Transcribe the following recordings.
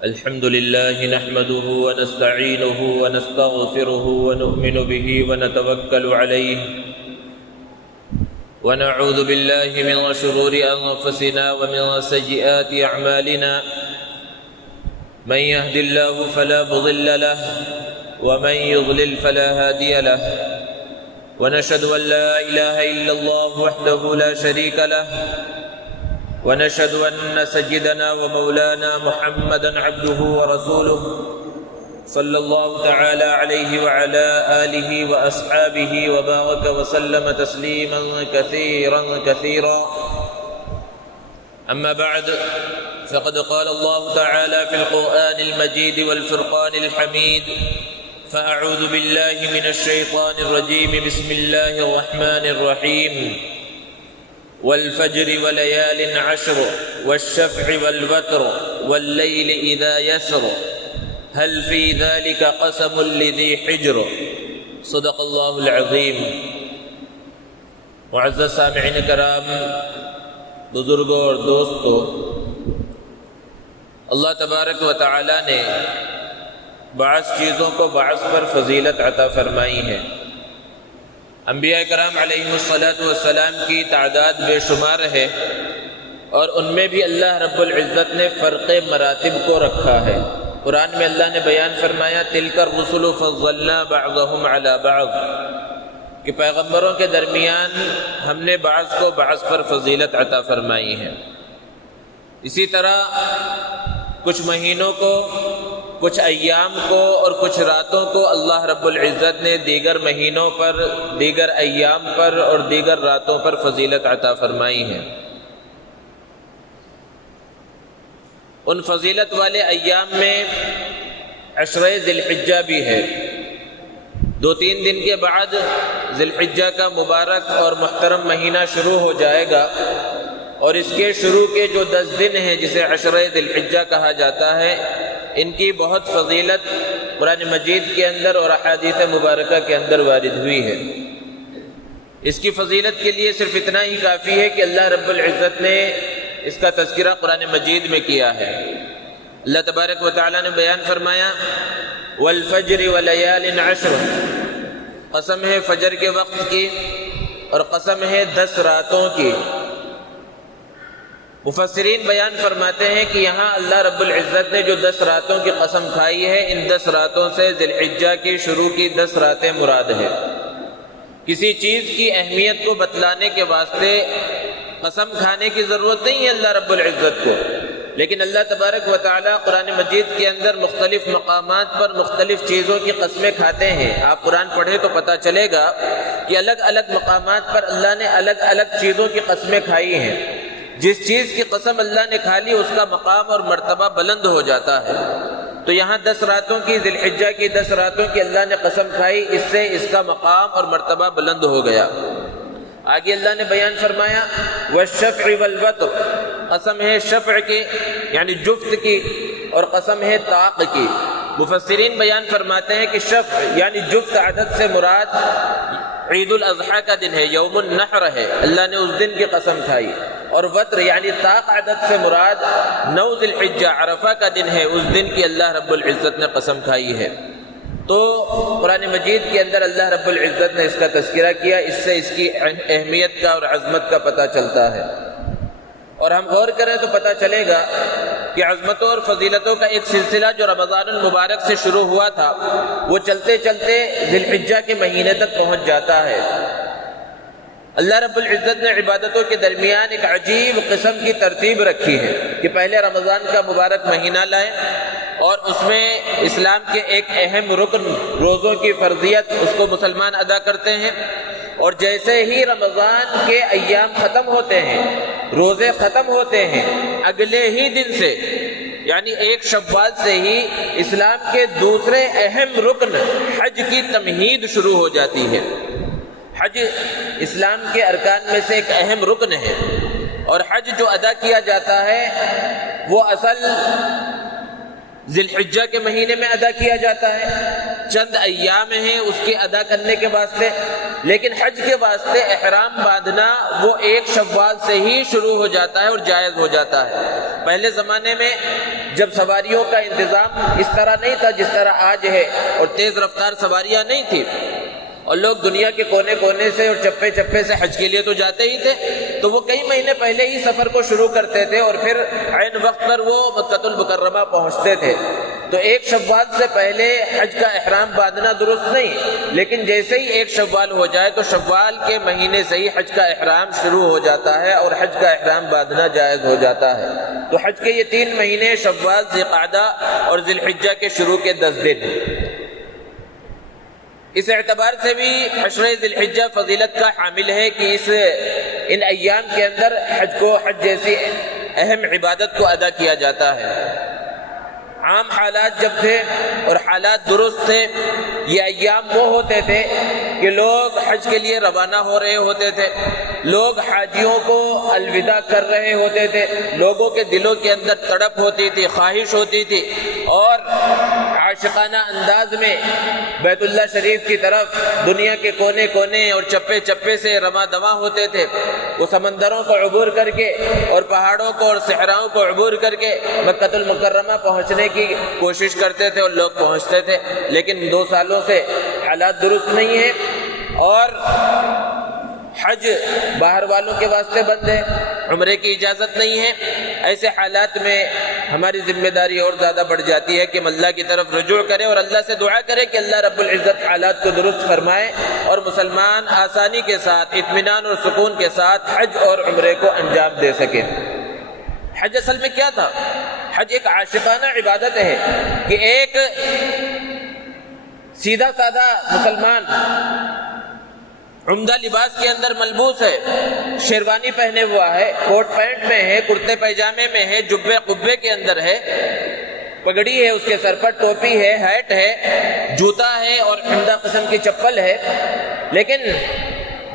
الحمد لله نحمده ونستعينه ونستغفره ونؤمن به ونتوكل عليه ونعوذ بالله من شرور أنفسنا ومن سيئات أعمالنا من يهد الله فلا مضل له ومن يضلل فلا هادي له ونشهد أن لا إله إلا الله وحده لا شريك له ونشهد أن سيدنا ومولانا محمدا عبده ورسوله صلى الله تعالى عليه وعلى آله وأصحابه وبارك وسلم تسليما كثيرا أما بعد فقد قال الله تعالى في القرآن المجيد والفرقان الحميد فأعوذ بالله من الشيطان الرجيم بسم الله الرحمن الرحيم والفجر وليال عشر والشفع والوتر والليل إذا يسر هل في ذلك قسم لذي حجر صدق الله العظيم۔ معزز سامعین کرام، بزرگوں اور دوستوں، اللہ تبارک و تعالی نے بعض چیزوں کو بعض پر فضیلت عطا فرمائی ہے۔ انبیاء کرام علیہ السلام کی تعداد بے شمار ہے، اور ان میں بھی اللہ رب العزت نے فرق مراتب کو رکھا ہے۔ قرآن میں اللہ نے بیان فرمایا تلک الرسل فضلنا بعضهم علی بعض، کہ پیغمبروں کے درمیان ہم نے بعض کو بعض پر فضیلت عطا فرمائی ہے۔ اسی طرح کچھ مہینوں کو، کچھ ایام کو اور کچھ راتوں کو اللہ رب العزت نے دیگر مہینوں پر، دیگر ایام پر اور دیگر راتوں پر فضیلت عطا فرمائی ہے۔ ان فضیلت والے ایام میں عشرہ ذی الحجہ بھی ہے۔ 2-3 دن کے بعد ذی الحجہ کا مبارک اور محترم مہینہ شروع ہو جائے گا، اور اس کے شروع کے جو 10 دن ہیں جسے عشرہ ذی الحجہ کہا جاتا ہے، ان کی بہت فضیلت قرآن مجید کے اندر اور احادیث مبارکہ کے اندر وارد ہوئی ہے۔ اس کی فضیلت کے لیے صرف اتنا ہی کافی ہے کہ اللہ رب العزت نے اس کا تذکرہ قرآن مجید میں کیا ہے۔ اللہ تبارک و تعالی نے بیان فرمایا والفجر ولیال عشر، قسم ہے فجر کے وقت کی اور قسم ہے 10 راتوں کی۔ مفسرین بیان فرماتے ہیں کہ یہاں اللہ رب العزت نے جو 10 راتوں کی قسم کھائی ہے، ان 10 راتوں سے ذی الحجہ کی شروع کی 10 راتیں مراد ہے۔ کسی چیز کی اہمیت کو بتلانے کے واسطے قسم کھانے کی ضرورت نہیں ہے اللہ رب العزت کو، لیکن اللہ تبارک و تعالی قرآن مجید کے اندر مختلف مقامات پر مختلف چیزوں کی قسمیں کھاتے ہیں۔ آپ قرآن پڑھیں تو پتہ چلے گا کہ الگ الگ مقامات پر اللہ نے الگ الگ چیزوں کی قسمیں کھائی ہیں۔ جس چیز کی قسم اللہ نے کھا لی اس کا مقام اور مرتبہ بلند ہو جاتا ہے۔ تو یہاں 10 راتوں کی، ذی الحجہ کی 10 راتوں کی اللہ نے قسم کھائی، اس سے اس کا مقام اور مرتبہ بلند ہو گیا۔ آگے اللہ نے بیان فرمایا والشفع والوتر، قسم ہے شفع کی یعنی جفت کی، اور قسم ہے طاق کی۔ مفسرین بیان فرماتے ہیں کہ شفع یعنی جفت عدد سے مراد عید الاضحیٰ کا دن ہے، یوم النحر ہے، اللہ نے اس دن کی قسم کھائی۔ اور وتر یعنی طاق عدد سے مراد 9 ذی الحجہ عرفہ کا دن ہے، اس دن کی اللہ رب العزت نے قسم کھائی ہے۔ تو قرآن مجید کے اندر اللہ رب العزت نے اس کا تذکرہ کیا، اس سے اس کی اہمیت کا اور عظمت کا پتہ چلتا ہے۔ اور ہم غور کریں تو پتہ چلے گا کہ عظمتوں اور فضیلتوں کا ایک سلسلہ جو رمضان المبارک سے شروع ہوا تھا، وہ چلتے چلتے ذی الحجہ کے مہینے تک پہنچ جاتا ہے۔ اللہ رب العزت نے عبادتوں کے درمیان ایک عجیب قسم کی ترتیب رکھی ہے کہ پہلے رمضان کا مبارک مہینہ لائیں، اور اس میں اسلام کے ایک اہم رکن روزوں کی فرضیت اس کو مسلمان ادا کرتے ہیں، اور جیسے ہی رمضان کے ایام ختم ہوتے ہیں، روزے ختم ہوتے ہیں، اگلے ہی دن سے یعنی 1 شوال سے ہی اسلام کے دوسرے اہم رکن حج کی تمہید شروع ہو جاتی ہے۔ حج اسلام کے ارکان میں سے ایک اہم رکن ہے، اور حج جو ادا کیا جاتا ہے وہ اصل ذی الحجہ کے مہینے میں ادا کیا جاتا ہے۔ چند ایام ہیں اس کے ادا کرنے کے واسطے، لیکن حج کے واسطے احرام باندھنا وہ 1 شوال سے ہی شروع ہو جاتا ہے اور جائز ہو جاتا ہے۔ پہلے زمانے میں جب سواریوں کا انتظام اس طرح نہیں تھا جس طرح آج ہے، اور تیز رفتار سواریاں نہیں تھی، اور لوگ دنیا کے کونے کونے سے اور چپے چپے سے حج کے لیے تو جاتے ہی تھے، تو وہ کئی مہینے پہلے ہی سفر کو شروع کرتے تھے اور پھر عین وقت پر وہ مکہ المکرمہ پہنچتے تھے۔ تو ایک شوال سے پہلے حج کا احرام باندھنا درست نہیں، لیکن جیسے ہی ایک شوال ہو جائے تو شوال کے مہینے سے ہی حج کا احرام شروع ہو جاتا ہے اور حج کا احرام باندھنا جائز ہو جاتا ہے۔ تو حج کے یہ 3 مہینے شوال، ذی القعدہ اور ذی الحجہ کے شروع کے 10 دن، اس اعتبار سے بھی عشرہ ذی الحجہ فضیلت کا حامل ہے کہ ان ایام کے اندر حج جیسی اہم عبادت کو ادا کیا جاتا ہے۔ عام حالات جب تھے اور حالات درست تھے، یہ ایام وہ ہوتے تھے کہ لوگ حج کے لیے روانہ ہو رہے ہوتے تھے، لوگ حاجیوں کو الوداع کر رہے ہوتے تھے، لوگوں کے دلوں کے اندر تڑپ ہوتی تھی، خواہش ہوتی تھی، اور عاشقانہ انداز میں بیت اللہ شریف کی طرف دنیا کے کونے کونے اور چپے چپے سے رواں دواں ہوتے تھے۔ وہ سمندروں کو عبور کر کے اور پہاڑوں کو اور صحراؤں کو عبور کر کے مکہ المکرمہ پہنچنے کی کوشش کرتے تھے اور لوگ پہنچتے تھے، لیکن 2 سالوں سے حالات درست نہیں ہیں اور حج باہر والوں کے واسطے بند ہے، عمرے کی اجازت نہیں ہے۔ ایسے حالات میں ہماری ذمہ داری اور زیادہ بڑھ جاتی ہے کہ ہم اللہ کی طرف رجوع کریں اور اللہ سے دعا کریں کہ اللہ رب العزت حالات کو درست فرمائے اور مسلمان آسانی کے ساتھ، اطمینان اور سکون کے ساتھ حج اور عمرے کو انجام دے سکیں۔ حج اصل میں کیا تھا؟ حج ایک عاشقانہ عبادت ہے کہ ایک سیدھا سادہ مسلمان عمدہ لباس کے اندر ملبوس ہے، شیروانی پہنے ہوا ہے، کوٹ پینٹ میں ہے، کرتے پیجامے میں ہے، جبے قبے کے اندر ہے، پگڑی ہے اس کے سر پر، ٹوپی ہے، ہیٹ ہے، جوتا ہے اور عمدہ قسم کی چپل ہے، لیکن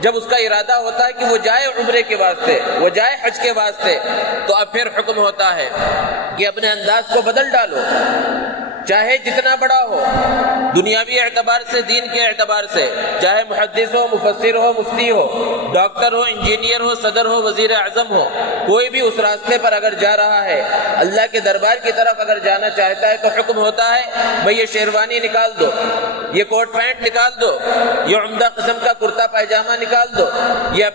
جب اس کا ارادہ ہوتا ہے کہ وہ جائے عمرے کے واسطے، وہ جائے حج کے واسطے، تو اب پھر حکم ہوتا ہے کہ اپنے انداز کو بدل ڈالو، چاہے جتنا بڑا ہو، دنیاوی اعتبار سے، دین کے اعتبار سے، چاہے محدث ہو، مفسر ہو، مفتی ہو، ڈاکٹر ہو، انجینئر ہو، صدر ہو، وزیر اعظم ہو، کوئی بھی اس راستے پر اگر جا رہا ہے، اللہ کے دربار کی طرف اگر جانا چاہتا ہے، تو حکم ہوتا ہے بھئی یہ شیروانی نکال دو، یہ کوٹ پینٹ نکال دو، یہ عمدہ قسم کا کرتا پائجامہ نکال دو، یہ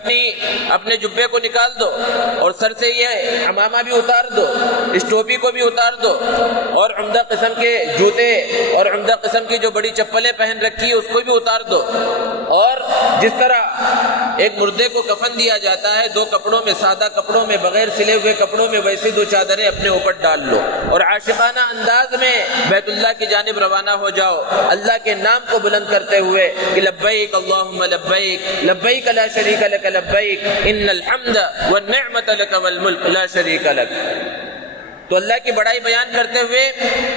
اپنے جبے کو نکال دو، اور سر سے یہ عمامہ بھی اتار دو، اس ٹوپی کو بھی اتار دو، اور عمدہ قسم کے جوتے اور عمدہ قسم کی جو بڑی چپلیں پہن رکھی ہے اس کو بھی اتار دو، اور جس طرح ایک مردے کو کفن دیا جاتا ہے 2 کپڑوں میں، سادہ کپڑوں میں، بغیر سلے ہوئے کپڑوں میں، ویسی 2 چادریں اپنے اوپر ڈال لو اور عاشقانہ انداز میں بیت اللہ کی جانب روانہ ہو جاؤ، اللہ کے نام کو بلند کرتے ہوئے کہ لبیک اللہم لبیک لبیک لا شریک لک لبیک ان الحمد والنعمت لک والملک لا شریک لک۔ تو اللہ کی بڑائی بیان کرتے ہوئے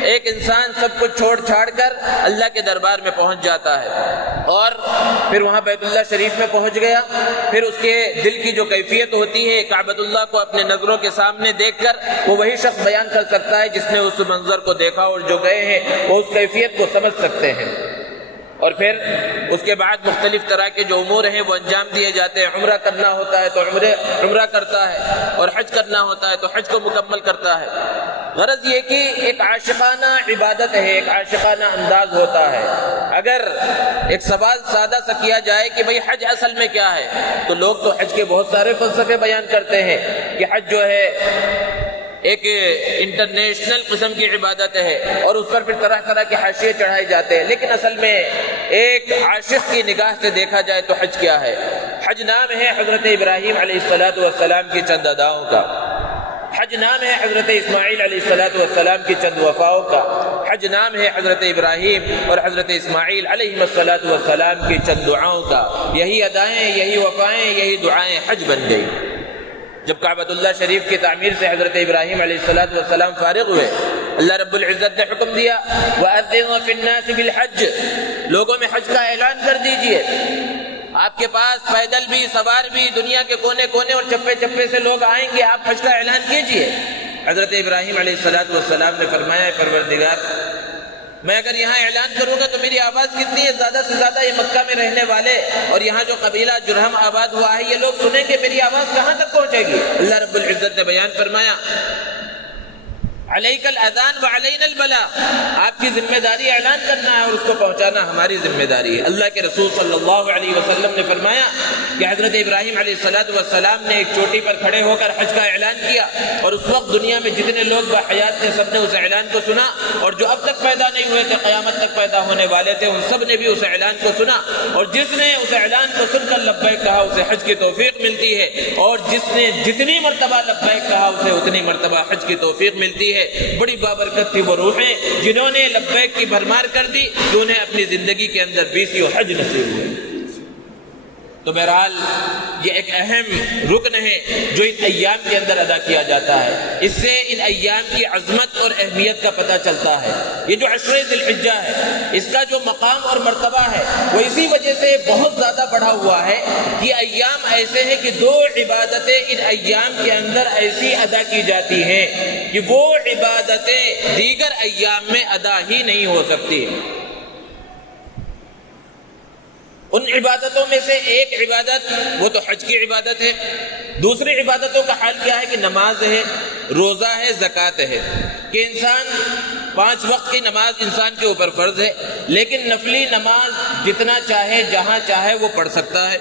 ایک انسان سب کچھ چھوڑ چھاڑ کر اللہ کے دربار میں پہنچ جاتا ہے، اور پھر وہاں بیت اللہ شریف میں پہنچ گیا، پھر اس کے دل کی جو کیفیت ہوتی ہے کعبۃ اللہ کو اپنے نظروں کے سامنے دیکھ کر، وہ وہی شخص بیان کر سکتا ہے جس نے اس منظر کو دیکھا، اور جو گئے ہیں وہ اس کیفیت کو سمجھ سکتے ہیں۔ اور پھر اس کے بعد مختلف طرح کے جو امور ہیں وہ انجام دیے جاتے ہیں، عمرہ کرنا ہوتا ہے تو عمرہ کرتا ہے، اور حج کرنا ہوتا ہے تو حج کو مکمل کرتا ہے۔ غرض یہ کہ ایک عاشقانہ عبادت ہے، ایک عاشقانہ انداز ہوتا ہے۔ اگر ایک سوال سادہ سا کیا جائے کہ بھئی حج اصل میں کیا ہے، تو لوگ تو حج کے بہت سارے فلسفے بیان کرتے ہیں کہ حج جو ہے ایک انٹرنیشنل قسم کی عبادت ہے، اور اس پر پھر طرح طرح کے حاشیے چڑھائے جاتے ہیں، لیکن اصل میں ایک عاشق کی نگاہ سے دیکھا جائے تو حج کیا ہے؟ حج نام ہے حضرت ابراہیم علیہ السلام کی چند اداؤں کا، حج نام ہے حضرت اسماعیل علیہ السلام کی چند وفاؤں کا، حج نام ہے حضرت ابراہیم اور حضرت اسماعیل علیہ السلام کی چند دعاؤں کا۔ یہی ادائیں، یہی وفائیں، یہی دعائیں حج بن گئی۔ جب کعبۃ اللہ شریف کی تعمیر سے حضرت ابراہیم علیہ السلام فارغ ہوئے، اللہ رب العزت نے حکم دیا وَأَذِّنُوا فِي النَّاسِ بِالْحَجِّ، لوگوں میں حج کا اعلان کر دیجئے۔ آپ کے پاس پیدل بھی، سوار بھی، دنیا کے کونے کونے اور چپے چپے سے لوگ آئیں گے، آپ حج کا اعلان کیجئے۔ حضرت ابراہیم علیہ السلام نے فرمایا پروردگار، میں اگر یہاں اعلان کروں گا تو میری آواز کتنی ہے؟ زیادہ سے زیادہ یہ مکہ میں رہنے والے اور یہاں جو قبیلہ جرہم آباد ہوا ہے یہ لوگ سنیں کہ میری آواز کہاں تک پہنچے گی؟ اللہ رب العزت نے بیان فرمایا علیک الاذان وعلینا البلاغ، آپ کی ذمہ داری اعلان کرنا ہے اور اس کو پہنچانا ہماری ذمہ داری ہے۔ اللہ کے رسول صلی اللہ علیہ وسلم نے فرمایا کہ حضرت ابراہیم علیہ السلام نے ایک چوٹی پر کھڑے ہو کر حج کا اعلان کیا، اور اس وقت دنیا میں جتنے لوگ باحیات تھے سب نے اس اعلان کو سنا، اور جو اب تک پیدا نہیں ہوئے تھے قیامت تک پیدا ہونے والے تھے ان سب نے بھی اس اعلان کو سنا، اور جس نے اس اعلان کو سن کر لبیک کہا اسے حج کی توفیق ملتی ہے، اور جس نے جتنی مرتبہ لبیک کہا اسے اتنی مرتبہ حج کی توفیق ملتی ہے۔ بڑی بابرکت تھی وہ روحیں جنہوں نے لبیک کی بھرمار کر دی کہ انہیں اپنی زندگی کے اندر 20 حج نصیب ہوئے۔ تو بہرحال یہ ایک اہم رکن ہے جو ان ایام کے اندر ادا کیا جاتا ہے، اس سے ان ایام کی عظمت اور اہمیت کا پتہ چلتا ہے۔ یہ جو عشرہ ذی الحجہ ہے اس کا جو مقام اور مرتبہ ہے وہ اسی وجہ سے بہت زیادہ بڑھا ہوا ہے کہ ایام ایسے ہیں کہ دو عبادتیں ان ایام کے اندر ایسی ادا کی جاتی ہیں کہ وہ عبادتیں دیگر ایام میں ادا ہی نہیں ہو سکتی۔ ان عبادتوں میں سے ایک عبادت وہ تو حج کی عبادت ہے، دوسری عبادتوں کا حال کیا ہے کہ نماز ہے، روزہ ہے، زکوٰۃ ہے، کہ انسان 5 وقت کی نماز انسان کے اوپر فرض ہے، لیکن نفلی نماز جتنا چاہے جہاں چاہے وہ پڑھ سکتا ہے۔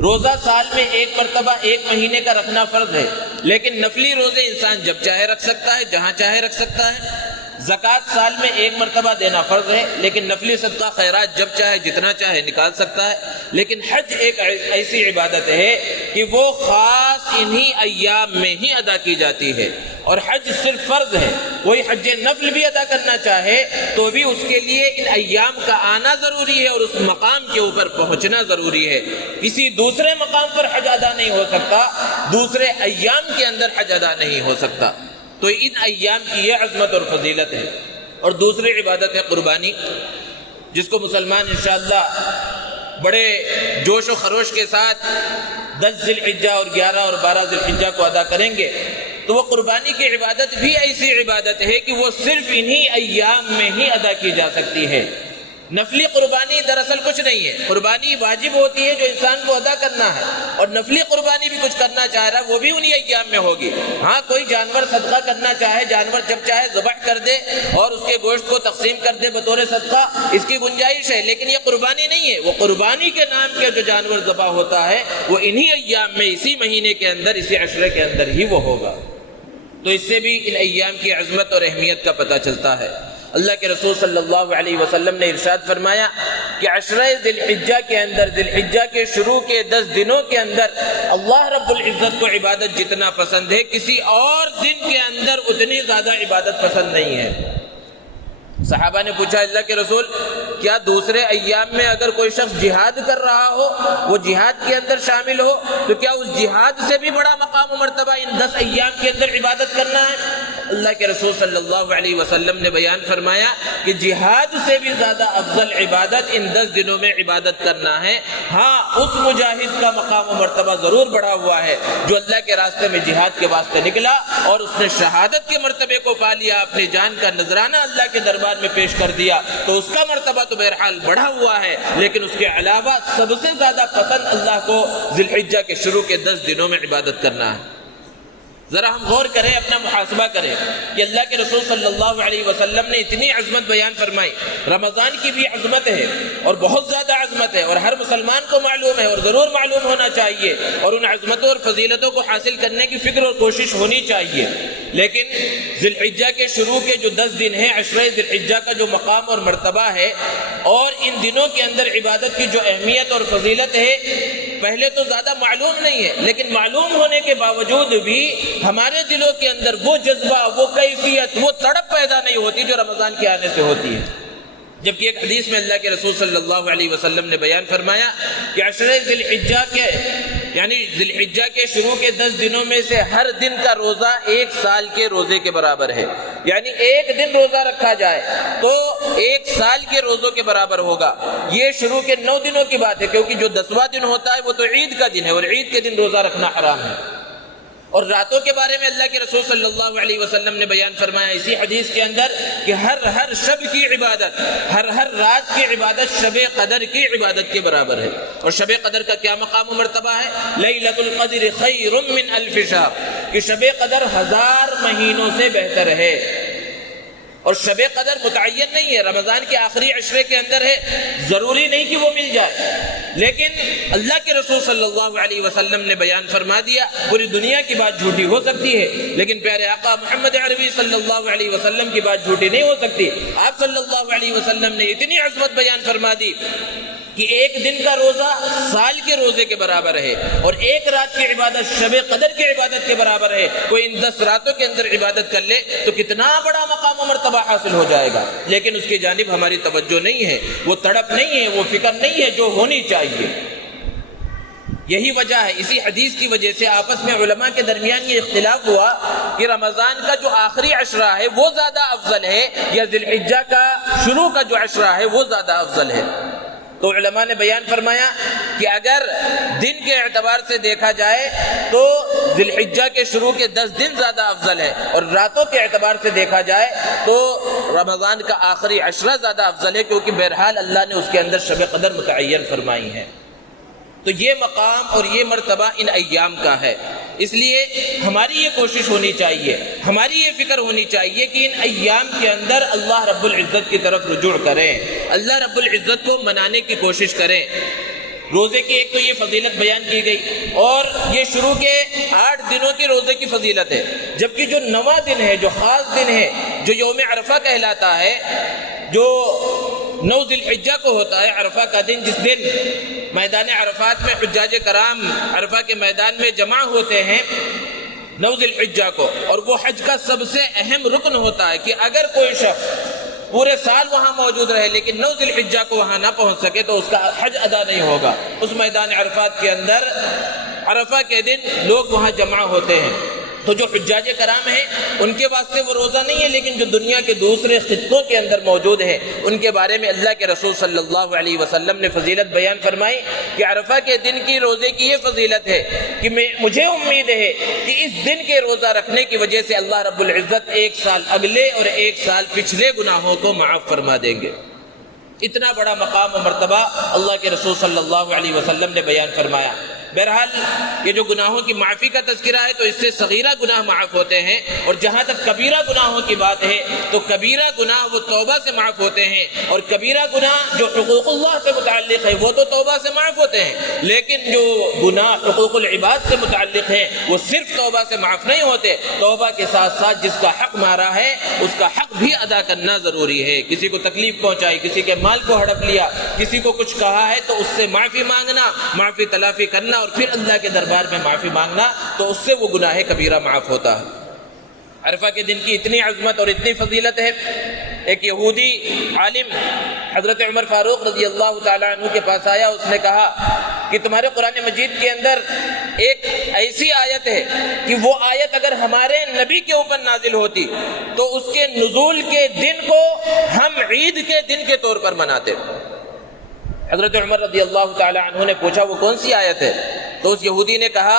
روزہ سال میں 1 مرتبہ 1 مہینے کا رکھنا فرض ہے، لیکن نفلی روزے انسان جب چاہے رکھ سکتا ہے، جہاں چاہے رکھ سکتا ہے۔ زکوٰۃ سال میں 1 مرتبہ دینا فرض ہے، لیکن نفلی صدقہ خیرات جب چاہے جتنا چاہے نکال سکتا ہے۔ لیکن حج ایک ایسی عبادت ہے کہ وہ خاص انہی ایام میں ہی ادا کی جاتی ہے، اور حج صرف فرض ہے۔ کوئی حج نفل بھی ادا کرنا چاہے تو بھی اس کے لیے ان ایام کا آنا ضروری ہے اور اس مقام کے اوپر پہنچنا ضروری ہے۔ کسی دوسرے مقام پر حج ادا نہیں ہو سکتا، دوسرے ایام کے اندر حج ادا نہیں ہو سکتا۔ تو ان ایام کی یہ عظمت اور فضیلت ہے۔ اور دوسری عبادت ہے قربانی، جس کو مسلمان انشاءاللہ بڑے جوش و خروش کے ساتھ 10 ذی الحجہ اور 11 اور 12 ذی الحجہ کو ادا کریں گے۔ تو وہ قربانی کی عبادت بھی ایسی عبادت ہے کہ وہ صرف انہی ایام میں ہی ادا کی جا سکتی ہے۔ نفلی قربانی دراصل کچھ نہیں ہے، قربانی واجب ہوتی ہے جو انسان کو ادا کرنا ہے، اور نفلی قربانی بھی کچھ کرنا چاہ رہا ہے وہ بھی انہی ایام میں ہوگی۔ ہاں کوئی جانور صدقہ کرنا چاہے، جانور جب چاہے ذبح کر دے اور اس کے گوشت کو تقسیم کر دے بطور صدقہ، اس کی گنجائش ہے، لیکن یہ قربانی نہیں ہے۔ وہ قربانی کے نام کے جو جانور ذبح ہوتا ہے وہ انہی ایام میں، اسی مہینے کے اندر، اسی عشرے کے اندر ہی وہ ہوگا۔ تو اس سے بھی ان ایام کی عظمت اور اہمیت کا پتہ چلتا ہے۔ اللہ کے رسول صلی اللہ علیہ وسلم نے ارشاد فرمایا کہ عشرہ ذی الحجہ کے اندر، ذی الحجہ کے شروع کے 10 دنوں کے اندر اللہ رب العزت کو عبادت جتنا پسند ہے کسی اور دن کے اندر اتنی زیادہ عبادت پسند نہیں ہے۔ صحابہ نے پوچھا اللہ کے رسول کیا دوسرے ایام میں اگر کوئی شخص جہاد کر رہا ہو، وہ جہاد کے اندر شامل ہو، تو کیا اس جہاد سے بھی بڑا مقام و مرتبہ ان 10 ایام کے اندر عبادت کرنا ہے؟ اللہ کے رسول صلی اللہ علیہ وسلم نے بیان فرمایا کہ جہاد سے بھی زیادہ افضل عبادت ان 10 دنوں میں عبادت کرنا ہے۔ ہاں اس مجاہد کا مقام و مرتبہ ضرور بڑھا ہوا ہے جو اللہ کے راستے میں جہاد کے واسطے نکلا اور اس نے شہادت کے مرتبے کو پا لیا، اپنی جان کا نذرانہ اللہ کے دربار میں پیش کر دیا، تو اس کا مرتبہ تو بہرحال بڑھا ہوا ہے۔ لیکن اس کے علاوہ سب سے زیادہ پسند اللہ کو ذی الحجہ کے شروع کے 10 دنوں میں عبادت کرنا ہے۔ ذرا ہم غور کریں، اپنا محاسبہ کریں کہ اللہ کے رسول صلی اللہ علیہ وسلم نے اتنی عظمت بیان فرمائی۔ رمضان کی بھی عظمت ہے اور بہت زیادہ عظمت ہے، اور ہر مسلمان کو معلوم ہے اور ضرور معلوم ہونا چاہیے، اور ان عظمتوں اور فضیلتوں کو حاصل کرنے کی فکر اور کوشش ہونی چاہیے۔ لیکن ذی الحجہ کے شروع کے جو 10 دن ہیں، عشرہ ذی الحجہ کا جو مقام اور مرتبہ ہے، اور ان دنوں کے اندر عبادت کی جو اہمیت اور فضیلت ہے، پہلے تو زیادہ معلوم نہیں ہے، لیکن معلوم ہونے کے باوجود بھی ہمارے دلوں کے اندر وہ جذبہ، وہ کیفیت، وہ تڑپ پیدا نہیں ہوتی جو رمضان کے آنے سے ہوتی ہے۔ جبکہ ایک حدیث میں اللہ کے رسول صلی اللہ علیہ وسلم نے بیان فرمایا کہ عشرہ ذی الحجہ کے یعنی ذی الحجہ کے شروع کے 10 دنوں میں سے ہر دن کا روزہ 1 سال کے روزے کے برابر ہے۔ یعنی ایک دن روزہ رکھا جائے تو 1 سال کے روزوں کے برابر ہوگا۔ یہ شروع کے 9 دنوں کی بات ہے، کیونکہ جو 10واں دن ہوتا ہے وہ تو عید کا دن ہے، اور عید کے دن روزہ رکھنا حرام ہے۔ اور راتوں کے بارے میں اللہ کے رسول صلی اللہ علیہ وسلم نے بیان فرمایا اسی حدیث کے اندر کہ ہر شب کی عبادت، ہر رات کی عبادت شب قدر کی عبادت کے برابر ہے۔ اور شب قدر کا کیا مقام و مرتبہ ہے؟ لیلۃ القدر خیر من الف شہر، کہ شب قدر 1000 مہینوں سے بہتر ہے۔ اور شب قدر متعین نہیں ہے، رمضان کے آخری عشرے کے اندر ہے، ضروری نہیں کہ وہ مل جائے، لیکن اللہ کے رسول صلی اللہ علیہ وسلم نے بیان فرما دیا۔ پوری دنیا کی بات جھوٹی ہو سکتی ہے لیکن پیارے آقا محمد عربی صلی اللہ علیہ وسلم کی بات جھوٹی نہیں ہو سکتی۔ آپ صلی اللہ علیہ وسلم نے اتنی عظمت بیان فرما دی کہ ایک دن کا روزہ سال کے روزے کے برابر ہے، اور ایک رات کی عبادت شب قدر کی عبادت کے برابر ہے۔ کوئی ان 10 راتوں کے اندر عبادت کر لے تو کتنا بڑا مقام و مرتبہ حاصل ہو جائے گا، لیکن اس کی جانب ہماری توجہ نہیں ہے، وہ تڑپ نہیں ہے، وہ فکر نہیں ہے جو ہونی چاہیے۔ یہی وجہ ہے، اسی حدیث کی وجہ سے آپس میں علماء کے درمیان یہ اختلاف ہوا کہ رمضان کا جو آخری عشرہ ہے وہ زیادہ افضل ہے یا ذی الحجہ کا شروع کا جو عشرہ ہے وہ زیادہ افضل ہے۔ تو علماء نے بیان فرمایا کہ اگر دن کے اعتبار سے دیکھا جائے تو ذی الحجہ کے شروع کے 10 دن زیادہ افضل ہے، اور راتوں کے اعتبار سے دیکھا جائے تو رمضان کا آخری عشرہ زیادہ افضل ہے، کیونکہ بہرحال اللہ نے اس کے اندر شب قدر متعین فرمائی ہے۔ تو یہ مقام اور یہ مرتبہ ان ایام کا ہے، اس لیے ہماری یہ کوشش ہونی چاہیے، ہماری یہ فکر ہونی چاہیے کہ ان ایام کے اندر اللہ رب العزت کی طرف رجوع کریں، اللہ رب العزت کو منانے کی کوشش کریں۔ روزے کی ایک تو یہ فضیلت بیان کی گئی، اور یہ شروع کے 8 دنوں کے روزے کی فضیلت ہے، جبکہ جو 9واں دن ہے، جو خاص دن ہے، جو یوم عرفہ کہلاتا ہے، جو 9 ذی الحجہ کو ہوتا ہے عرفہ کا دن، جس دن میدان عرفات میں حجاج کرام عرفہ کے میدان میں جمع ہوتے ہیں 9 ذی الحجہ کو، اور وہ حج کا سب سے اہم رکن ہوتا ہے کہ اگر کوئی شخص پورے سال وہاں موجود رہے لیکن 9 ذی الحجہ کو وہاں نہ پہنچ سکے تو اس کا حج ادا نہیں ہوگا۔ اس میدان عرفات کے اندر عرفہ کے دن لوگ وہاں جمع ہوتے ہیں، تو جو حجاج کرام ہیں ان کے واسطے وہ روزہ نہیں ہے، لیکن جو دنیا کے دوسرے خطوں کے اندر موجود ہیں ان کے بارے میں اللہ کے رسول صلی اللہ علیہ وسلم نے فضیلت بیان فرمائی کہ عرفہ کے دن کی روزے کی یہ فضیلت ہے کہ مجھے امید ہے کہ اس دن کے روزہ رکھنے کی وجہ سے اللہ رب العزت 1 سال اگلے اور 1 سال پچھلے گناہوں کو معاف فرما دیں گے۔ اتنا بڑا مقام و مرتبہ اللہ کے رسول صلی اللہ علیہ وسلم نے بیان فرمایا۔ بہرحال یہ جو گناہوں کی معافی کا تذکرہ ہے تو اس سے صغیرہ گناہ معاف ہوتے ہیں، اور جہاں تک کبیرہ گناہوں کی بات ہے تو کبیرہ گناہ وہ توبہ سے معاف ہوتے ہیں، اور کبیرہ گناہ جو حقوق اللہ سے متعلق ہے وہ تو توبہ سے معاف ہوتے ہیں، لیکن جو گناہ حقوق العباد سے متعلق ہیں وہ صرف توبہ سے معاف نہیں ہوتے، توبہ کے ساتھ ساتھ جس کا حق مارا ہے اس کا حق بھی ادا کرنا ضروری ہے۔ کسی کو تکلیف پہنچائی، کسی کے مال کو ہڑپ لیا، کسی کو کچھ کہا ہے تو اس سے معافی مانگنا، معافی تلافی کرنا، اور پھر اللہ کے دربار میں معافی مانگنا، تو اس سے وہ گناہ کبیرہ معاف ہوتا ہے۔ عرفہ کے دن کی اتنی عظمت اور اتنی فضیلت ہے، ایک یہودی عالم حضرت عمر فاروق رضی اللہ تعالیٰ عنہ کے پاس آیا، اس نے کہا کہ تمہارے قرآن مجید کے اندر ایک ایسی آیت ہے کہ وہ آیت اگر ہمارے نبی کے اوپر نازل ہوتی تو اس کے نزول کے دن کو ہم عید کے دن کے طور پر مناتے۔ حضرت عمر رضی اللہ تعالی عنہ نے پوچھا وہ کون سی آیت ہے؟ تو اس یہودی نے کہا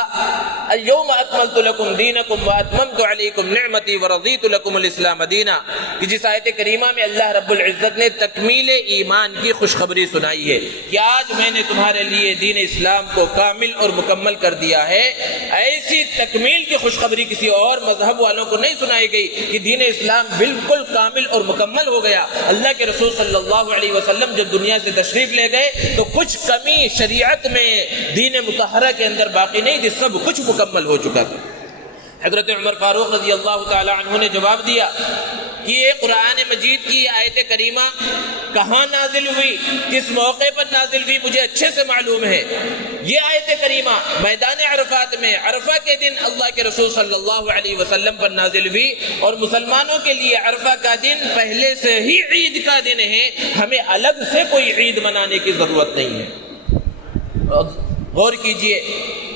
اليوم اکملت لکم دینکم واتممت علیکم نعمتی ورضیت لکم الاسلام دینا، کہ جس آیت کریمہ میں اللہ رب العزت نے تکمیل ایمان کی خوشخبری سنائی ہے کہ آج میں نے تمہارے لیے دین اسلام کو کامل اور مکمل کر دیا ہے۔ ایسی تکمیل کی خوشخبری کسی اور مذہب والوں کو نہیں سنائی گئی کہ دین اسلام بالکل کامل اور مکمل ہو گیا۔ اللہ کے رسول صلی اللہ علیہ وسلم جب دنیا سے تشریف لے گئے تو کچھ کمی شریعت میں دین مطہرہ کے اندر باقی نہیں تھی، سب کچھ مکمل ہو چکا تھا۔ حضرت عمر فاروق رضی اللہ تعالی عنہ نے جواب دیا کہ یہ قرآن مجید کی آیت کریمہ کہاں نازل ہوئی، کس موقع پر نازل ہوئی، مجھے اچھے سے معلوم ہے۔ یہ آیت کریمہ میدان عرفات میں عرفہ کے دن اللہ کے رسول صلی اللہ علیہ وسلم پر نازل ہوئی، اور مسلمانوں کے لیے عرفہ کا دن پہلے سے ہی عید کا دن ہے، ہمیں الگ سے کوئی عید منانے کی ضرورت نہیں ہے۔ غور کیجئے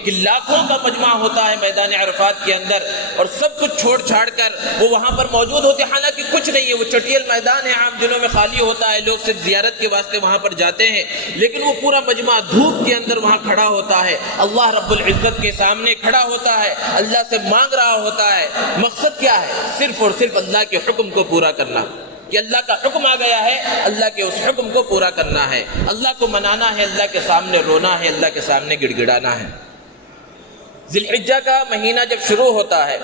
کہ کہ لاکھوں کا مجمع ہوتا ہے میدان عرفات کے اندر اور سب کچھ چھوڑ چھاڑ کر وہ وہاں پر موجود ہوتے ہیں، حالانکہ کچھ نہیں ہے، وہ چٹیل میدان ہے، عام دنوں میں خالی ہوتا ہے، لوگ صرف زیارت کے واسطے وہاں پر جاتے ہیں، لیکن وہ پورا مجمع دھوپ کے اندر وہاں کھڑا ہوتا ہے، اللہ رب العزت کے سامنے کھڑا ہوتا ہے، اللہ سے مانگ رہا ہوتا ہے۔ مقصد کیا ہے؟ صرف اور صرف اللہ کے حکم کو پورا کرنا، کہ اللہ کا حکم آ گیا ہے، اللہ کے اس حکم کو پورا کرنا ہے، اللہ کو منانا ہے، اللہ کے سامنے رونا ہے، اللہ کے سامنے گڑ گڑانا ہے۔ ذی الحجہ کا مہینہ جب شروع ہوتا ہے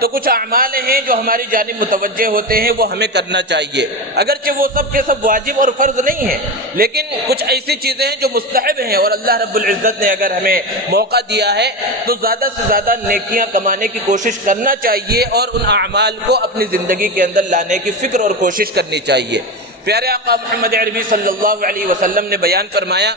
تو کچھ اعمال ہیں جو ہماری جانب متوجہ ہوتے ہیں، وہ ہمیں کرنا چاہیے، اگرچہ وہ سب کے سب واجب اور فرض نہیں ہیں، لیکن کچھ ایسی چیزیں ہیں جو مستحب ہیں، اور اللہ رب العزت نے اگر ہمیں موقع دیا ہے تو زیادہ سے زیادہ نیکیاں کمانے کی کوشش کرنا چاہیے اور ان اعمال کو اپنی زندگی کے اندر لانے کی فکر اور کوشش کرنی چاہیے۔ پیارے آقا محمد عربی صلی اللہ علیہ وسلم نے بیان فرمایا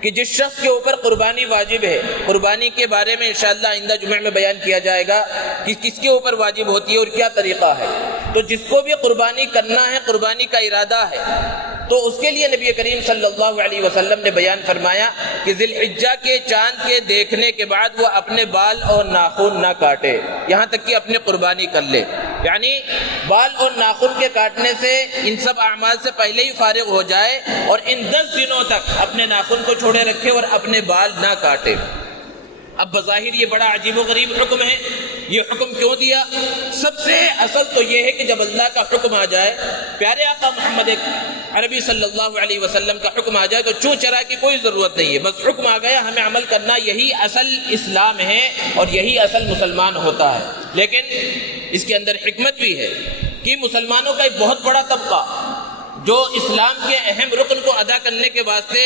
کہ جس شخص کے اوپر قربانی واجب ہے، قربانی کے بارے میں انشاءاللہ آئندہ جمعہ میں بیان کیا جائے گا کہ کس کے اوپر واجب ہوتی ہے اور کیا طریقہ ہے، تو جس کو بھی قربانی کرنا ہے، قربانی کا ارادہ ہے، تو اس کے لیے نبی کریم صلی اللہ علیہ وسلم نے بیان فرمایا کہ ذی الحجہ کے چاند کے دیکھنے کے بعد وہ اپنے بال اور ناخن نہ کاٹے، یہاں تک کہ اپنی قربانی کر لے، یعنی بال اور ناخن کے کاٹنے سے ان سب اعمال سے پہلے ہی فارغ ہو جائے اور ان 10 دنوں تک اپنے ناخن کو چھوڑے رکھے اور اپنے بال نہ کاٹے۔ اب بظاہر یہ بڑا عجیب و غریب حکم ہے، یہ حکم کیوں دیا؟ سب سے اصل تو یہ ہے کہ جب اللہ کا حکم آ جائے، پیارے آقا محمد عربی صلی اللہ علیہ وسلم کا حکم آ جائے تو چوں چرا کی کوئی ضرورت نہیں ہے، بس حکم آ گیا، ہمیں عمل کرنا، یہی اصل اسلام ہے اور یہی اصل مسلمان ہوتا ہے۔ لیکن اس کے اندر حکمت بھی ہے کہ مسلمانوں کا ایک بہت بڑا طبقہ جو اسلام کے اہم رکن کو ادا کرنے کے واسطے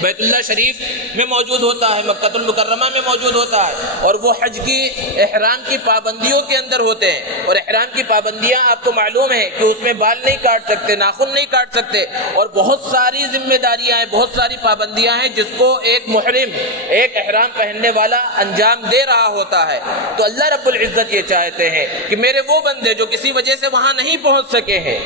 بیت اللہ شریف میں موجود ہوتا ہے، مکہ المکرمہ میں موجود ہوتا ہے، اور وہ حج کی احرام کی پابندیوں کے اندر ہوتے ہیں، اور احرام کی پابندیاں آپ کو معلوم ہے کہ اس میں بال نہیں کاٹ سکتے، ناخن نہیں کاٹ سکتے، اور بہت ساری ذمہ داریاں ہیں، بہت ساری پابندیاں ہیں جس کو ایک محرم، ایک احرام پہننے والا انجام دے رہا ہوتا ہے۔ تو اللہ رب العزت یہ چاہتے ہیں کہ میرے وہ بندے جو کسی وجہ سے وہاں نہیں پہنچ سکے ہیں،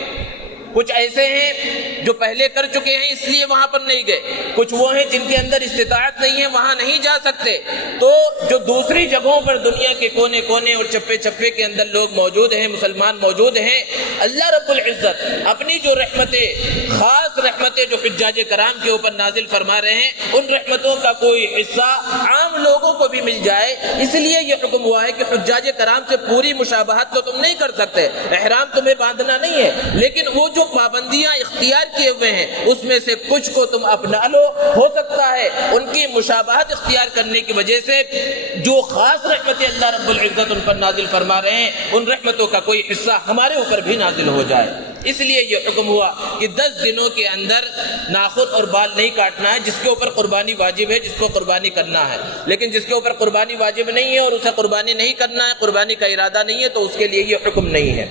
کچھ ایسے ہیں جو پہلے کر چکے ہیں اس لیے وہاں پر نہیں گئے، کچھ وہ ہیں جن کے اندر استطاعت نہیں ہے، وہاں نہیں جا سکتے، تو جو دوسری جگہوں پر دنیا کے کونے کونے اور چپے چپے کے اندر لوگ موجود ہیں، مسلمان موجود ہیں، اللہ رب العزت اپنی جو رحمتیں، خاص رحمتیں جو حجاج کرام کے اوپر نازل فرما رہے ہیں، ان رحمتوں کا کوئی حصہ عام لوگوں کو بھی مل جائے، اس لیے یہ حکم ہوا ہے کہ حجاج کرام سے پوری مشابہت تو تم نہیں کر سکتے، احرام تمہیں باندھنا نہیں ہے، لیکن وہ جو پابندیاں اختیار کیے ہوئے ہیں اس میں سے کچھ کو تم اپنا لو، ہو سکتا ہے ان کی مشابہت اختیار کرنے کی وجہ سے جو خاص رحمتیں اللہ رب العزت ان پر نازل فرما رہے ہیں ان رحمتوں کا کوئی حصہ ہمارے اوپر بھی نازل ہو جائے۔ اس لیے یہ حکم ہوا کہ 10 دنوں کے اندر ناخن اور بال نہیں کاٹنا ہے، جس کے اوپر قربانی واجب ہے، جس کو قربانی کرنا ہے، لیکن جس کے اوپر قربانی واجب نہیں ہے اور اسے قربانی نہیں کرنا ہے، قربانی کا ارادہ نہیں ہے، تو اس کے لیے یہ حکم نہیں ہے۔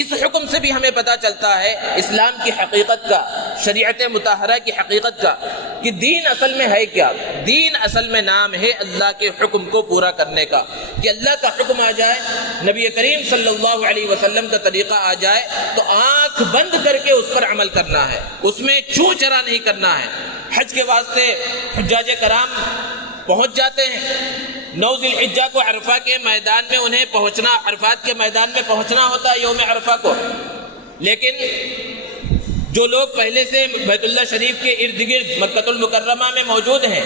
اس حکم سے بھی ہمیں پتہ چلتا ہے اسلام کی حقیقت کا، شریعت مطہرہ کی حقیقت کا، کہ دین اصل میں ہے کیا؟ دین اصل میں نام ہے اللہ کے حکم کو پورا کرنے کا، کہ اللہ کا حکم آ جائے، نبی کریم صلی اللہ علیہ وسلم کا طریقہ آ جائے تو آنکھ بند کر کے اس پر عمل کرنا ہے، اس میں چوں چرا نہیں کرنا ہے۔ حج کے واسطے حجاج کرام پہنچ جاتے ہیں، 9 ذی الحجہ کو عرفہ کے میدان میں انہیں پہنچنا، عرفات کے میدان میں پہنچنا ہوتا ہے یوم عرفہ کو، لیکن جو لوگ پہلے سے بیت اللہ شریف کے ارد گرد مکہ المکرمہ میں موجود ہیں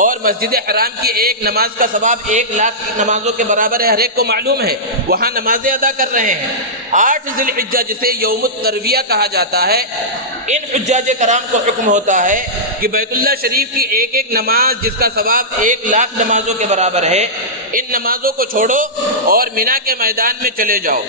اور مسجد حرام کی ایک نماز کا ثواب 1 لاکھ نمازوں کے برابر ہے، ہر ایک کو معلوم ہے، وہاں نمازیں ادا کر رہے ہیں۔ 8 ذی الحجہ جسے یوم الترویہ کہا جاتا ہے، ان حجاج کرام کو حکم ہوتا ہے کہ بیت اللہ شریف کی ایک ایک نماز جس کا ثواب 1 لاکھ نمازوں کے برابر ہے، ان نمازوں کو چھوڑو اور مینا کے میدان میں چلے جاؤ،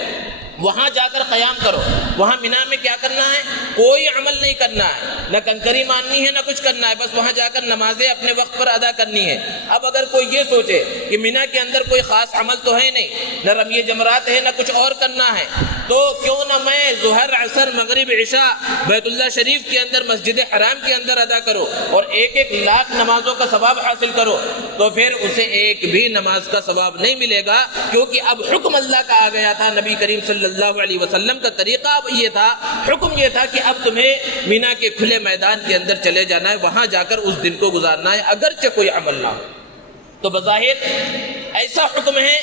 وہاں جا کر قیام کرو۔ وہاں مینا میں کیا کرنا ہے؟ کوئی عمل نہیں کرنا ہے، نہ کنکری ماننی ہے، نہ کچھ کرنا ہے، بس وہاں جا کر نمازیں اپنے وقت پر ادا کرنی ہے۔ اب اگر کوئی یہ سوچے کہ مینا کے اندر کوئی خاص عمل تو ہے نہیں، نہ رمی جمرات ہے، نہ کچھ اور کرنا ہے، تو کیوں نہ میں ظہر، عصر، مغرب، عشاء بیت اللہ شریف کے اندر مسجد حرام کے اندر ادا کرو اور 1 لاکھ نمازوں کا ثواب حاصل کرو، تو پھر اسے ایک بھی نماز کا ثواب نہیں ملے گا، کیونکہ اب حکم اللہ کا آ گیا تھا۔ نبی کریم صلی اللہ علیہ وسلم کا طریقہ اب یہ تھا، حکم یہ تھا کہ اب تمہیں مینا کے کھلے میدان کے اندر چلے جانا ہے، وہاں جا کر اس دن کو گزارنا ہے، اگرچہ کوئی عمل نہ ہو۔ تو بظاہر ایسا حکم ہے،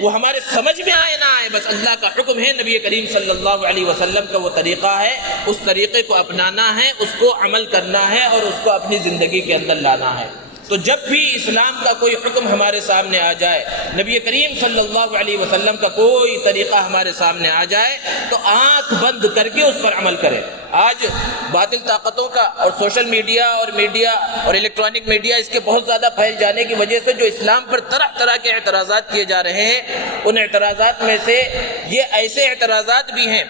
وہ ہمارے سمجھ میں آئے نہ آئے، بس اللہ کا حکم ہے، نبی کریم صلی اللہ علیہ وسلم کا وہ طریقہ ہے، اس طریقے کو اپنانا ہے، اس کو عمل کرنا ہے اور اس کو اپنی زندگی کے اندر لانا ہے۔ تو جب بھی اسلام کا کوئی حکم ہمارے سامنے آ جائے، نبی کریم صلی اللہ علیہ وسلم کا کوئی طریقہ ہمارے سامنے آ جائے، تو آنکھ بند کر کے اس پر عمل کریں۔ آج باطل طاقتوں کا اور سوشل میڈیا اور الیکٹرانک میڈیا اس کے بہت زیادہ پھیل جانے کی وجہ سے جو اسلام پر طرح طرح کے اعتراضات کیے جا رہے ہیں، ان اعتراضات میں سے یہ ایسے اعتراضات بھی ہیں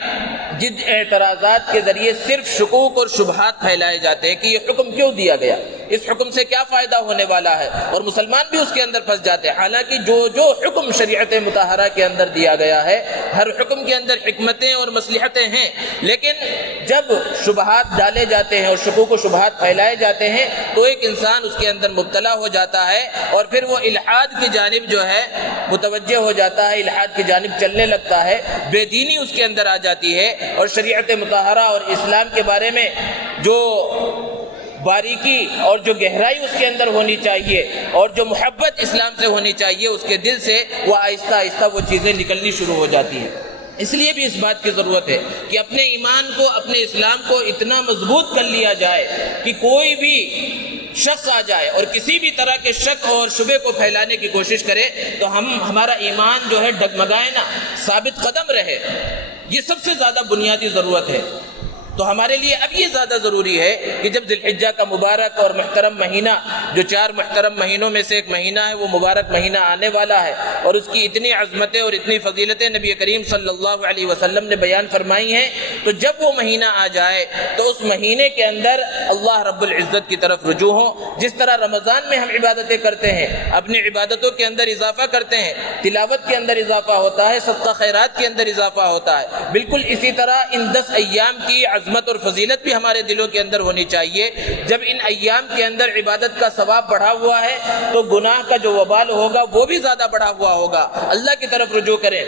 جن اعتراضات کے ذریعے صرف شکوک اور شبہات پھیلائے جاتے ہیں کہ یہ حکم کیوں دیا گیا، اس حکم سے کیا فائدہ ہونے والا ہے، اور مسلمان بھی اس کے اندر پھنس جاتے ہیں۔ حالانکہ جو حکم شریعت مطہرہ کے اندر دیا گیا ہے، ہر حکم کے اندر حکمتیں اور مصلحتیں ہیں، لیکن جب شبہات ڈالے جاتے ہیں اور شکوک و شبہات پھیلائے جاتے ہیں تو ایک انسان اس کے اندر مبتلا ہو جاتا ہے، اور پھر وہ الحاد کی جانب جو ہے متوجہ ہو جاتا ہے، الحاد کی جانب چلنے لگتا ہے، بے دینی اس کے اندر آ جاتی ہے، اور شریعت مطہرہ اور اسلام کے بارے میں جو باریکی اور جو گہرائی اس کے اندر ہونی چاہیے اور جو محبت اسلام سے ہونی چاہیے، اس کے دل سے وہ آہستہ آہستہ وہ چیزیں نکلنی شروع ہو جاتی ہیں۔ اس لیے بھی اس بات کی ضرورت ہے کہ اپنے ایمان کو، اپنے اسلام کو اتنا مضبوط کر لیا جائے کہ کوئی بھی شخص آ جائے اور کسی بھی طرح کے شک اور شبہ کو پھیلانے کی کوشش کرے تو ہمارا ایمان جو ہے ڈگمگائے نہ، ثابت قدم رہے۔ یہ سب سے زیادہ بنیادی ضرورت ہے۔ تو ہمارے لیے اب یہ زیادہ ضروری ہے کہ جب ذی الحجہ کا مبارک اور محترم مہینہ، جو 4 محترم مہینوں میں سے ایک مہینہ ہے، وہ مبارک مہینہ آنے والا ہے، اور اس کی اتنی عظمتیں اور اتنی فضیلتیں نبی کریم صلی اللہ علیہ وسلم نے بیان فرمائی ہیں، تو جب وہ مہینہ آ جائے تو اس مہینے کے اندر اللہ رب العزت کی طرف رجوع ہو۔ جس طرح رمضان میں ہم عبادتیں کرتے ہیں، اپنی عبادتوں کے اندر اضافہ کرتے ہیں، تلاوت کے اندر اضافہ ہوتا ہے، صدقہ خیرات کے اندر اضافہ ہوتا ہے، بالکل اسی طرح ان 10 ایام کی عظمت اور فضیلت بھی ہمارے دلوں کے اندر ہونی چاہیے۔ جب ان ایام کے اندر عبادت کا ثواب بڑھا ہوا ہے تو گناہ کا جو وبال ہوگا وہ بھی زیادہ بڑھا ہوا ہوگا۔ اللہ کی طرف رجوع کریں۔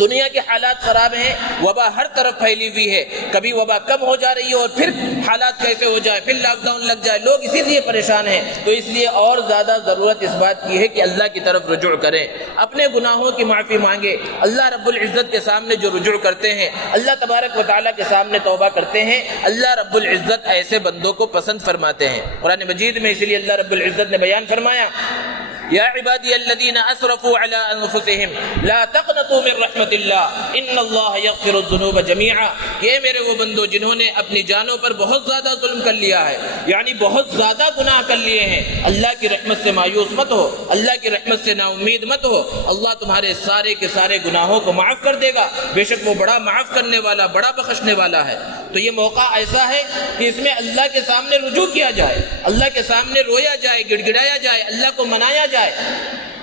دنیا کے حالات خراب ہیں، وبا ہر طرف پھیلی ہوئی ہے، کبھی وبا کم ہو جا رہی ہے اور پھر حالات کیسے ہو جائے، پھر لاک ڈاؤن لگ جائے، لوگ اسی لیے پریشان ہیں۔ تو اس لیے اور زیادہ ضرورت اس بات کی ہے کہ اللہ کی طرف رجوع کریں، اپنے گناہوں کی معافی مانگیں۔ اللہ رب العزت کے سامنے جو رجوع کرتے ہیں، اللہ تبارک و تعالیٰ کے سامنے توبہ کرتے ہیں، اللہ رب العزت ایسے بندوں کو پسند فرماتے ہیں۔ قرآن مجید میں اسی لیے اللہ رب العزت نے بیان فرمایا، یا عبادی الذین اسرفوا علی انفسہم لا تقنطوا من رحمت اللہ ان اللہ یغفر الذنوب جمیعا، کہ میرے وہ بندو جنہوں نے اپنی جانوں پر بہت زیادہ ظلم کر لیا ہے، یعنی بہت زیادہ گناہ کر لیے ہیں، اللہ کی رحمت سے مایوس مت ہو، اللہ کی رحمت سے نا امید مت ہو، اللہ تمہارے سارے کے سارے گناہوں کو معاف کر دے گا، بے شک وہ بڑا معاف کرنے والا، بڑا بخشنے والا ہے۔ تو یہ موقع ایسا ہے کہ اس میں اللہ کے سامنے رجوع کیا جائے، اللہ کے سامنے رویا جائے، گڑ گڑایا جائے، اللہ کو منایا جائے۔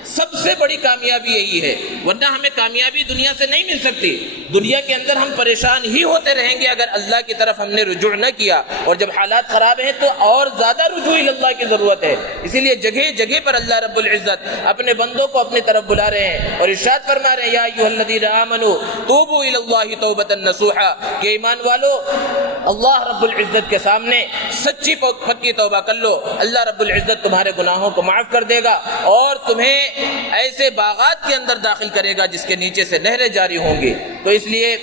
سب سے بڑی کامیابی یہی ہے، ورنہ ہمیں کامیابی دنیا سے نہیں مل سکتی۔ دنیا کے اندر ہم پریشان ہی ہوتے رہیں گے اگر اللہ کی طرف ہم نے رجوع نہ کیا، اور جب حالات خراب ہیں تو اور زیادہ رجوع اللہ کی ضرورت ہے۔ اسی لیے جگہ جگہ پر اللہ رب العزت اپنے بندوں کو اپنی طرف بلا رہے ہیں اور ارشاد فرما رہے ہیں، یا ایھا الذین آمنوا توبوا الی اللہ توبۃ نصوحا، کہ ایمان والو اللہ رب العزت کے سامنے سچی پکی توبہ کر لو، اللہ رب العزت تمہارے گناہوں کو معاف کر دے گا اور تمہیں ایسے باغات کے اندر داخل کرے گا جس کے نیچے سے نہریں جاری ہوں گی۔ تو اس لیے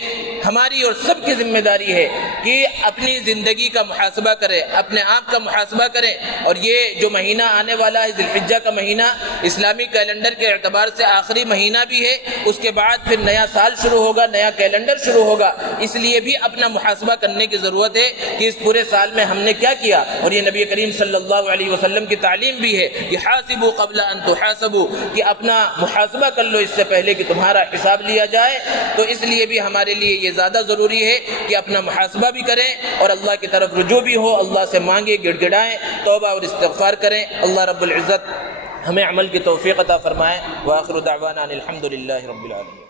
ہماری اور سب کی ذمہ داری ہے کہ اپنی زندگی کا محاسبہ کریں، اپنے آپ کا محاسبہ کریں، اور یہ جو مہینہ آنے والا ہے ذی الحجہ کا مہینہ، اسلامی کیلنڈر کے اعتبار سے آخری مہینہ بھی ہے، اس کے بعد پھر نیا سال شروع ہوگا، نیا کیلنڈر شروع ہوگا، اس لیے بھی اپنا محاسبہ کرنے کی ضرورت ہے کہ اس پورے سال میں ہم نے کیا کیا۔ اور یہ نبی کریم صلی اللہ علیہ وسلم کی تعلیم بھی ہے کہ حاسبوا قبل ان تحاسبوا، کہ اپنا محاسبہ کر لو اس سے پہلے کہ تمہارا حساب لیا جائے۔ تو اس لیے بھی ہمارے لیے یہ زیادہ ضروری ہے کہ اپنا محاسبہ بھی کریں اور اللہ کی طرف رجوع بھی ہو، اللہ سے مانگیں، گڑ گڑائیں، توبہ اور استغفار کریں۔ اللہ رب العزت ہمیں عمل کی توفیق عطا فرمائے۔ وآخر دعوانا ان الحمد للہ رب العالمین۔